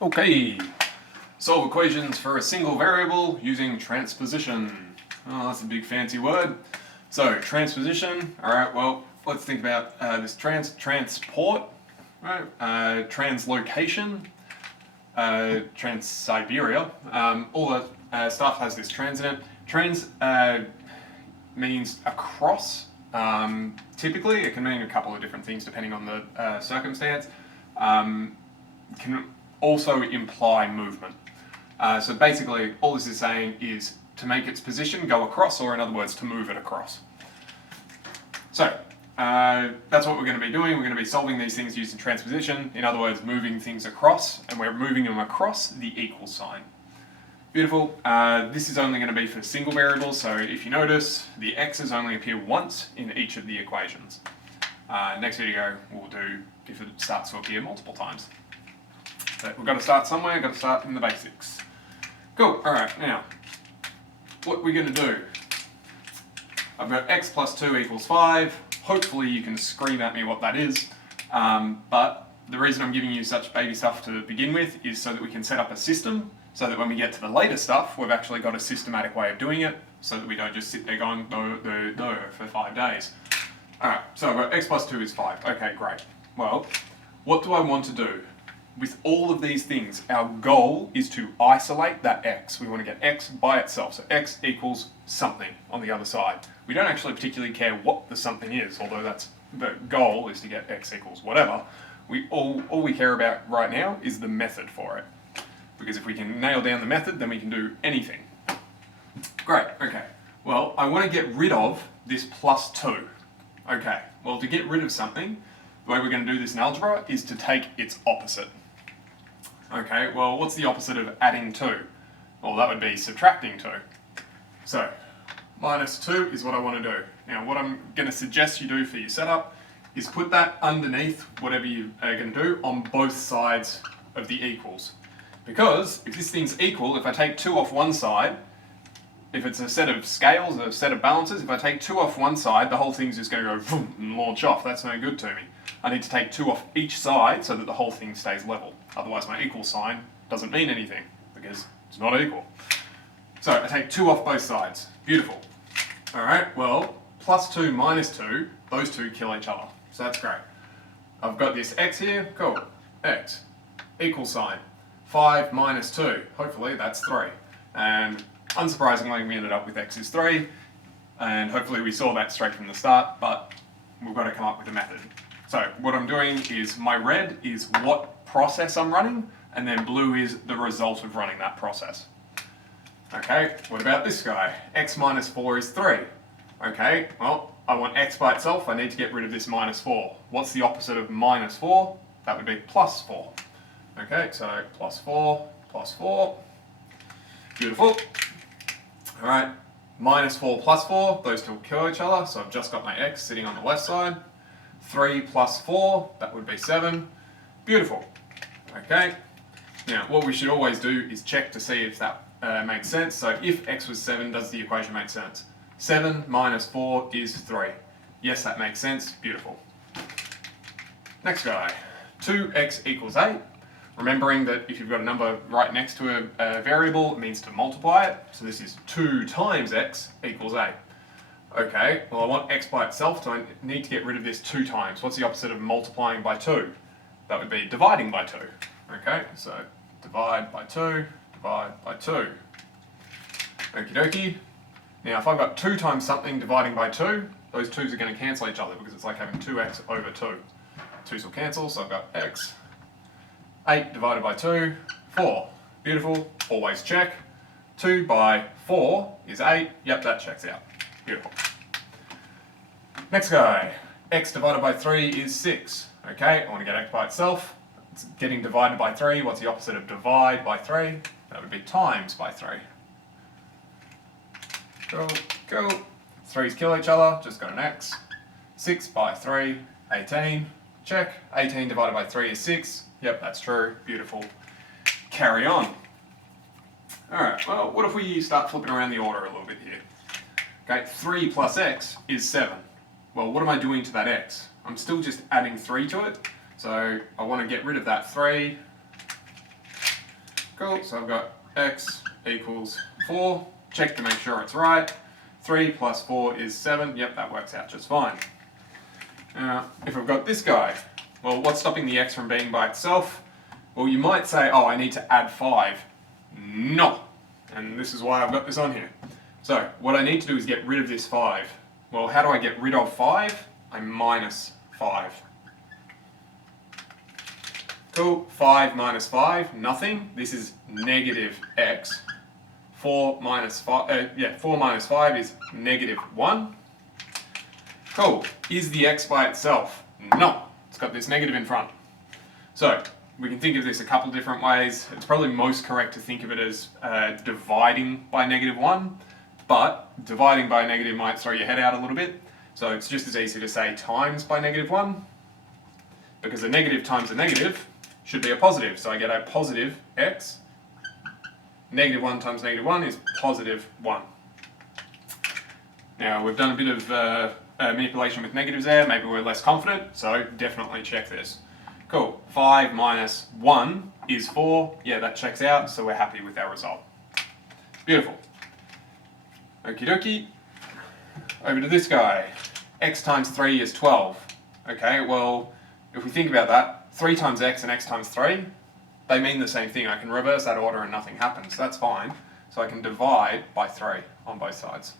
Okay, solve equations for a single variable using transposition. Oh, that's a big fancy word. So, transposition, alright, well, let's think about this transport, right? Translocation, trans-Siberia, all that stuff has this trans in it. Trans means across. Typically, it can mean a couple of different things depending on the circumstance. Can also imply movement. So basically, all this is saying is to make its position go across, or in other words, to move it across. So, that's what we're going to be doing. We're going to be solving these things using transposition, in other words, moving things across, and we're moving them across the equal sign. Beautiful. This is only going to be for single variables, so if you notice, the x's only appear once in each of the equations. Next video, we'll do if it starts to appear multiple times. But we've got to start somewhere, we've got to start in the basics. Cool, alright, now, what we're going to do, I've got x plus 2 equals 5, hopefully you can scream at me what that is, but the reason I'm giving you such baby stuff to begin with is so that we can set up a system, so that when we get to the later stuff, we've actually got a systematic way of doing it, so that we don't just sit there going, no, for 5 days. Alright, so I've got x plus 2 is 5, okay, great. Well, what do I want to do? With all of these things, our goal is to isolate that x. We want to get x by itself, so x equals something on the other side. We don't actually particularly care what the something is, although that's the goal is to get x equals whatever. All we care about right now is the method for it. Because if we can nail down the method, then we can do anything. Great, okay. Well, I want to get rid of this plus 2. Okay, well to get rid of something, the way we're going to do this in algebra is to take its opposite. Okay, well what's the opposite of adding 2? Well, that would be subtracting 2. So, minus 2 is what I want to do. Now what I'm going to suggest you do for your setup is put that underneath whatever you are going to do on both sides of the equals. Because if this thing's equal, if I take 2 off one side, if it's a set of scales, a set of balances, if I take 2 off one side, the whole thing's just going to go boom and launch off. That's no good to me. I need to take 2 off each side so that the whole thing stays level. Otherwise my equal sign doesn't mean anything, because it's not equal. So I take 2 off both sides. Beautiful. Alright, well, plus 2 minus 2, those two kill each other. So that's great. I've got this x here, cool. X, equal sign. 5 minus 2, hopefully that's 3. And unsurprisingly, we ended up with x is 3, and hopefully we saw that straight from the start, but we've got to come up with a method. So what I'm doing is my red is what process I'm running, and then blue is the result of running that process. Okay, what about this guy? X minus 4 is 3. Okay, well, I want x by itself, I need to get rid of this minus 4. What's the opposite of minus 4? That would be plus 4. Okay, so plus 4, plus 4. Beautiful. Alright, minus 4 plus 4, those two will kill each other, so I've just got my x sitting on the left side. 3 plus 4, that would be 7. Beautiful. Okay, now what we should always do is check to see if that makes sense. So if x was 7, does the equation make sense? 7 minus 4 is 3. Yes, that makes sense. Beautiful. Next guy, 2x equals 8. Remembering that if you've got a number right next to a variable, it means to multiply it. So this is 2 times x equals 8. Okay, well I want x by itself, so I need to get rid of this 2 times. What's the opposite of multiplying by 2? That would be dividing by 2. Okay, so divide by 2, divide by 2. Okie dokie. Now if I've got 2 times something dividing by 2, those 2's are going to cancel each other because it's like having 2x over 2. 2's will cancel, so I've got x. 8 divided by 2, 4. Beautiful, always check. 2 by 4 is 8, yep, that checks out. Beautiful. Next guy, x divided by 3 is 6. Okay, I want to get x by itself. It's getting divided by 3, what's the opposite of divide by 3? That would be times by 3. Go. 3's kill each other, just got an x. 6 by 3, 18. Check, 18 divided by 3 is 6. Yep, that's true. Beautiful. Carry on. Alright, well, what if we start flipping around the order a little bit here? Okay, 3 plus x is 7. Well, what am I doing to that x? I'm still just adding 3 to it. So I want to get rid of that 3. Cool, so I've got x equals 4. Check to make sure it's right. 3 plus 4 is 7. Yep, that works out just fine. Now, if I've got this guy, well, what's stopping the x from being by itself? Well, you might say, oh, I need to add 5. No! And this is why I've got this on here. So, what I need to do is get rid of this 5. Well, how do I get rid of 5? I minus 5. Cool, 5 minus 5, nothing. This is negative x. 4 minus 5, 4 minus 5 is negative 1. Cool, is the x by itself? No, it's got this negative in front. So, we can think of this a couple different ways. It's probably most correct to think of it as dividing by negative 1, but dividing by negative might throw your head out a little bit. So it's just as easy to say times by negative 1, because a negative times a negative should be a positive. So I get a positive x. Negative 1 times negative 1 is positive 1. Now, we've done a bit of manipulation with negatives there. Maybe we're less confident, so definitely check this. Cool. 5 minus 1 is 4. Yeah, that checks out, so we're happy with our result. Beautiful. Okie dokie. Over to this guy. X times 3 is 12. Okay, well, if we think about that, 3 times x and x times 3, they mean the same thing. I can reverse that order and nothing happens. That's fine. So I can divide by 3 on both sides.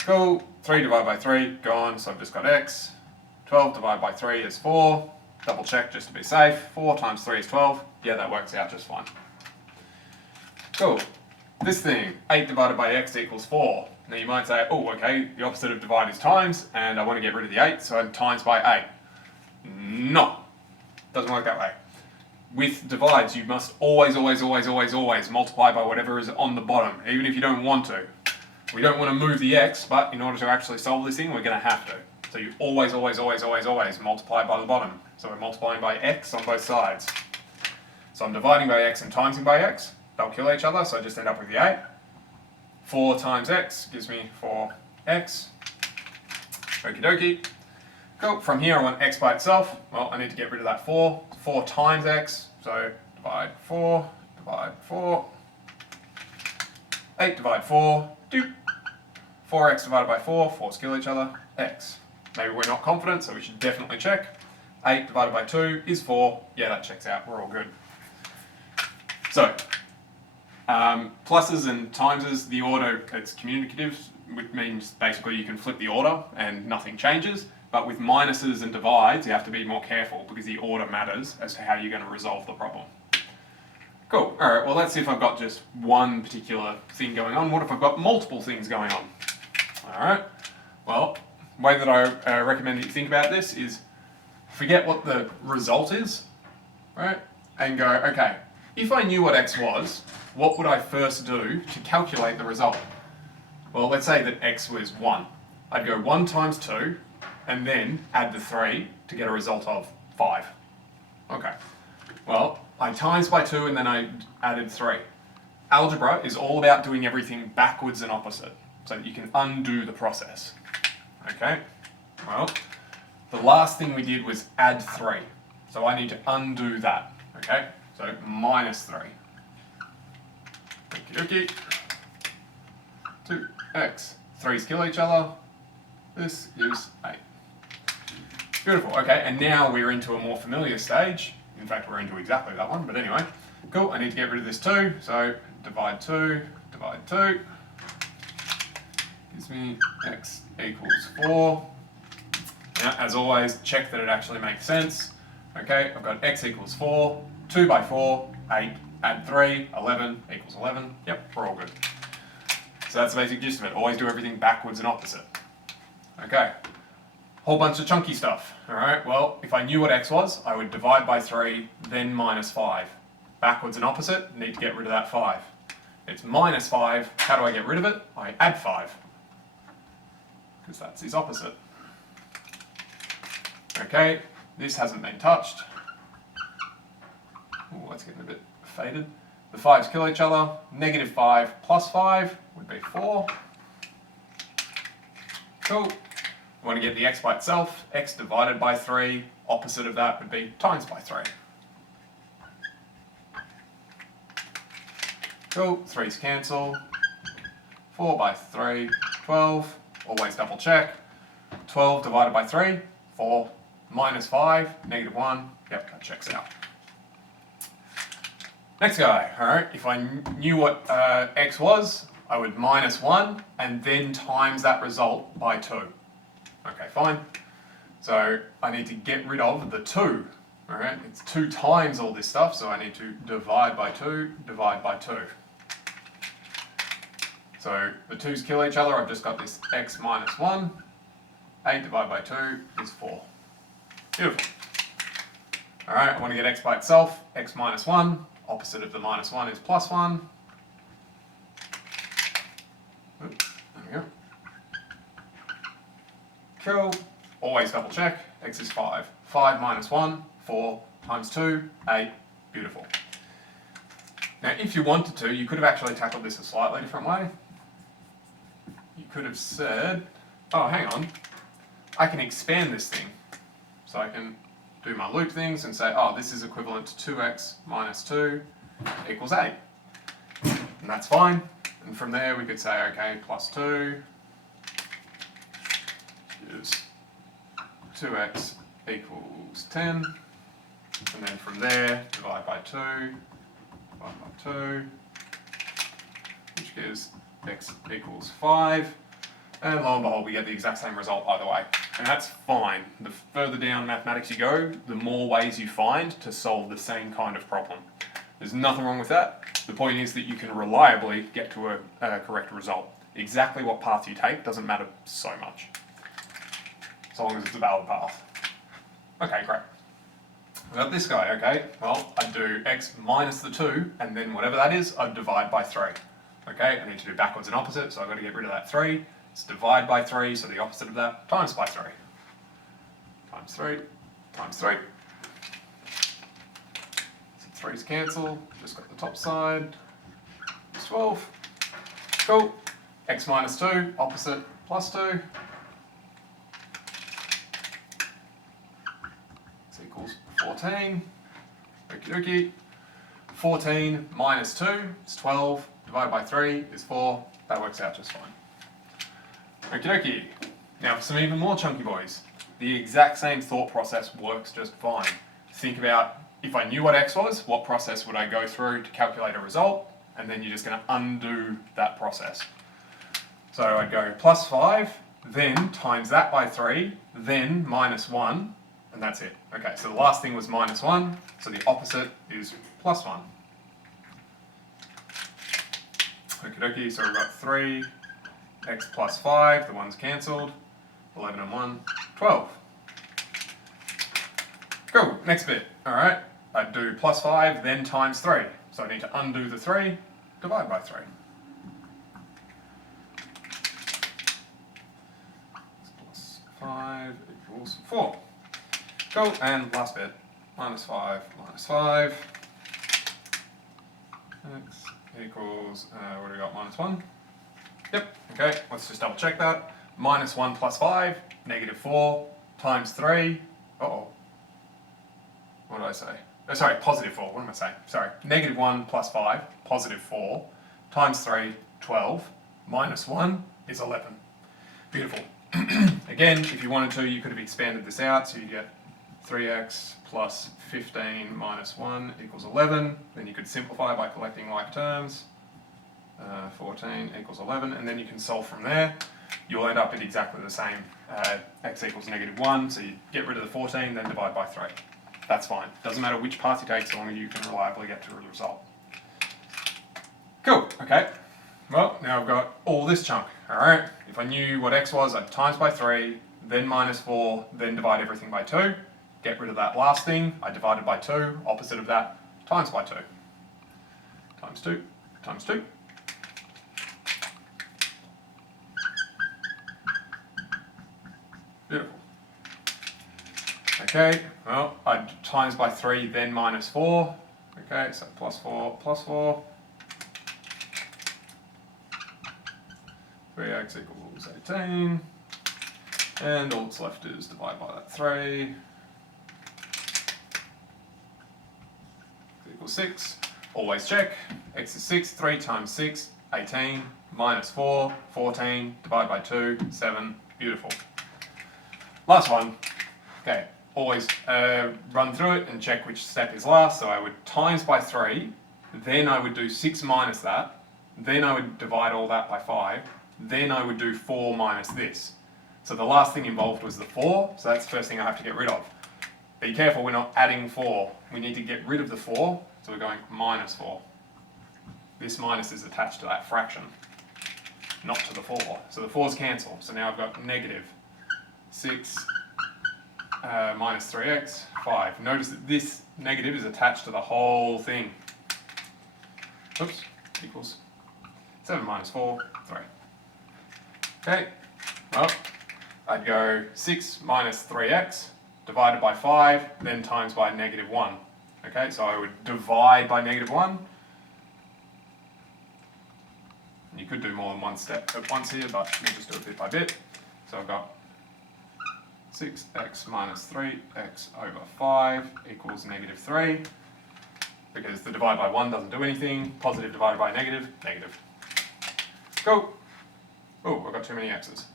Cool. 3 divided by 3, gone. So I've just got x. 12 divided by 3 is 4. Double check just to be safe. 4 times 3 is 12. Yeah, that works out just fine. Cool. This thing, 8 divided by x equals 4. Now you might say, oh, okay, the opposite of divide is times, and I want to get rid of the 8, so I'm times by 8. No, doesn't work that way. With divides, you must always multiply by whatever is on the bottom, even if you don't want to. We don't want to move the x, but in order to actually solve this thing, we're going to have to. So you always multiply by the bottom. So we're multiplying by x on both sides. So I'm dividing by x and timesing by x. They'll kill each other, so I just end up with the 8. 4 times x gives me 4x. Okie dokie. Cool, from here I want x by itself. Well, I need to get rid of that 4. 4 times x, so divide 4, divide 4. 8 divide 4, doop. 4x divided by 4, 4's kill each other, x. Maybe we're not confident, so we should definitely check. 8 divided by 2 is 4. Yeah, that checks out, we're all good. So, pluses and timeses, the order, it's communicative, which means basically you can flip the order and nothing changes. But with minuses and divides, you have to be more careful because the order matters as to how you're going to resolve the problem. Cool. All right, well, let's see if I've got just one particular thing going on. What if I've got multiple things going on? All right. Well, the way that I recommend that you think about this is forget what the result is, right? And go, okay, if I knew what x was, what would I first do to calculate the result? Well, let's say that x was 1. I'd go 1 times 2, and then add the 3 to get a result of 5. Okay. Well, I times by 2 and then I added 3. Algebra is all about doing everything backwards and opposite, so that you can undo the process. Okay? Well, the last thing we did was add 3. So I need to undo that. Okay? So minus 3. Okie dokie. 2x. 3's kill each other. This is 8. Beautiful, okay, and now we're into a more familiar stage. In fact, we're into exactly that one, but anyway. Cool, I need to get rid of this 2, so divide 2, divide 2. Gives me x equals 4. Now, as always, check that it actually makes sense. Okay, I've got x equals 4, 2 by 4, 8, add 3, 11 equals 11. Yep, we're all good. So that's the basic gist of it. Always do everything backwards and opposite. Okay. Whole bunch of chunky stuff. Alright, well, if I knew what x was, I would divide by 3, then minus 5. Backwards and opposite, need to get rid of that 5. It's minus 5, how do I get rid of it? I add 5. Because that's his opposite. Okay, this hasn't been touched. Ooh, that's getting a bit faded. The 5's kill each other. Negative 5 plus 5 would be 4. Cool. We want to get the x by itself. X divided by 3. Opposite of that would be times by 3. Cool, 3's cancel. 4 by 3, 12. Always double check. 12 divided by 3, 4. Minus 5, -1. Yep, that checks out. Next guy, alright, if I knew what x was, I would -1 and then times that result by 2. Okay, fine. So I need to get rid of the 2. Alright, it's 2 times all this stuff, so I need to divide by 2, divide by 2. So the 2's kill each other, I've just got this x minus 1. 8 divided by 2 is 4. Beautiful. Alright, I want to get x by itself, x minus 1. Opposite of the minus 1 is plus 1. Oops, there we go. Cool. Always double check. X is 5. 5 minus 1, 4 times 2, 8. Beautiful. Now, if you wanted to, you could have actually tackled this a slightly different way. You could have said, oh, hang on, I can expand this thing. So I can do my loop things and say, oh, this is equivalent to 2x minus 2 equals 8. And that's fine. And from there we could say, okay, plus 2 is 2x equals 10. And then from there, divide by 2, divide by 2, which gives x equals 5. And lo and behold, we get the exact same result either way. And that's fine. The further down mathematics you go, the more ways you find to solve the same kind of problem. There's nothing wrong with that. The point is that you can reliably get to a correct result. Exactly what path you take doesn't matter so much, so long as it's a valid path. Okay, great. I've got this guy, okay? Well, I'd do x minus the 2, and then whatever that is, I'd divide by 3. Okay, I need to do backwards and opposite, so I've got to get rid of that 3. It's divide by 3, so the opposite of that, times by 3. Times 3, times 3. So 3's cancel, just got the top side. It's 12. Cool. X minus 2, opposite, plus 2. This equals 14. Okie dokie. 14 minus 2 is 12. Divided by 3 is 4. That works out just fine. Okie dokie. Now for some even more chunky boys. The exact same thought process works just fine. Think about, if I knew what x was, what process would I go through to calculate a result? And then you're just going to undo that process. So I'd go plus 5, then times that by 3, then minus 1, and that's it. Okay, so the last thing was minus 1, so the opposite is plus 1. Okie dokie, so we've got 3, x plus 5, the one's cancelled, 11 and 1, 12. Cool, next bit, alright, I'd do plus 5, then times 3. So I need to undo the 3, divide by 3. Plus 5 equals 4. Cool, and last bit, minus 5, x equals, what do we got, minus 1? Yep, okay, let's just double check that. Minus 1 plus 5, negative 4, times 3, uh-oh. What did I say? Oh, sorry, positive 4, what am I saying? Sorry, negative 1 plus 5, positive 4, times 3, 12, minus 1 is 11. Beautiful. Again, if you wanted to, you could have expanded this out, so you get 3x plus 15 minus 1 equals 11. Then you could simplify by collecting like terms. 14 equals 11, and then you can solve from there. You'll end up at exactly the same, x equals negative 1, so you get rid of the 14, then divide by 3. That's fine. Doesn't matter which path you take, so long as you can reliably get to the result. Cool, okay. Well, now I've got all this chunk, alright? If I knew what x was, I'd times by 3, then minus 4, then divide everything by 2. Get rid of that last thing, I divided by 2, opposite of that, times by 2. Times 2, times 2. Beautiful. Okay, well, I times by 3, then minus 4. Okay, so plus 4, plus 4. 3x equals 18. And all that's left is divide by that 3. Equals 6. always check. X is 6, 3 times 6, 18, minus 4, 14, divide by 2, 7, beautiful. Last one, okay, always run through it and check which step is last. So I would times by 3, then I would do 6 minus that, then I would divide all that by 5, then I would do 4 minus this. So the last thing involved was the 4, so that's the first thing I have to get rid of. Be careful, we're not adding 4. We need to get rid of the 4, so we're going minus 4. This minus is attached to that fraction, not to the 4. So the 4's cancel, so now I've got negative 6 minus 3x, 5. Notice that this negative is attached to the whole thing. Oops, equals 7 minus 4, 3. Okay, well, I'd go 6 minus 3x divided by 5, then times by negative 1. Okay, so I would divide by negative 1. And you could do more than one step at once here, but we'll just do it bit by bit. So I've got 6x minus 3x over 5 equals negative 3. Because the divide by 1 doesn't do anything. Positive divided by negative, negative. Go! Oh, I've got too many x's.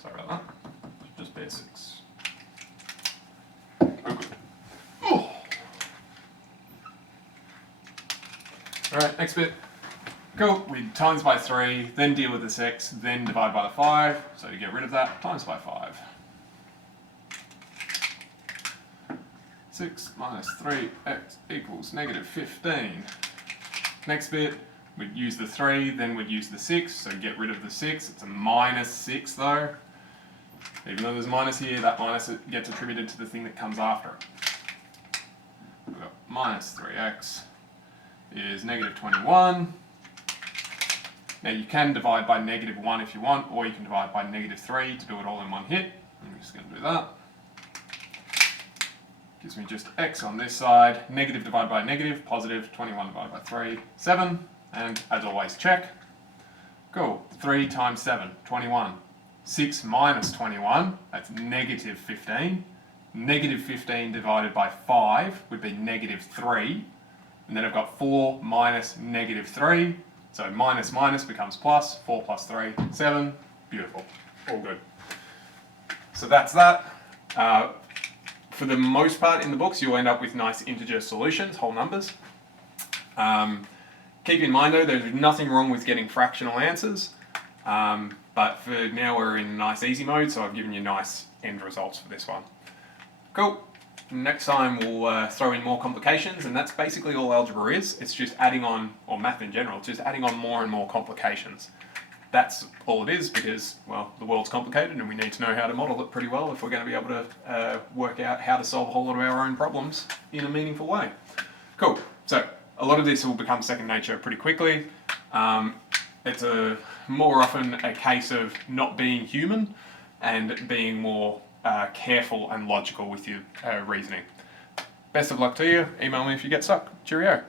Sorry about that. Should just be a 6. Oh, good. Oh. Alright, next bit. Go. We times by 3, then deal with this x, then divide by the 5. So to get rid of that, times by 5. 6 minus 3x equals negative 15. Next bit, we'd use the 3, then we'd use the 6, so get rid of the 6. It's a minus 6 though. Even though there's a minus here, that minus gets attributed to the thing that comes after it. We've got minus 3x is negative 21. Now you can divide by negative 1 if you want, or you can divide by negative 3 to do it all in one hit. I'm just going to do that. Gives me just x on this side, negative divided by negative, positive, 21 divided by 3, 7, and as always check. Go, 3 times 7, 21. 6 minus 21, that's negative 15. Negative 15 divided by 5 would be negative 3. And then I've got 4 minus negative 3, so minus minus becomes plus, 4 plus 3, 7, beautiful, all good. So that's that. For the most part in the books, you'll end up with nice integer solutions, whole numbers. Keep in mind though, there's nothing wrong with getting fractional answers, but for now we're in nice easy mode, so I've given you nice end results for this one. Cool. Next time we'll throw in more complications, and that's basically all algebra is. It's just adding on, or math in general, it's just adding on more and more complications. That's all it is because, well, the world's complicated and we need to know how to model it pretty well if we're going to be able to work out how to solve a whole lot of our own problems in a meaningful way. Cool. So a lot of this will become second nature pretty quickly. It's more often a case of not being human and being more careful and logical with your reasoning. Best of luck to you. Email me if you get stuck. Cheerio.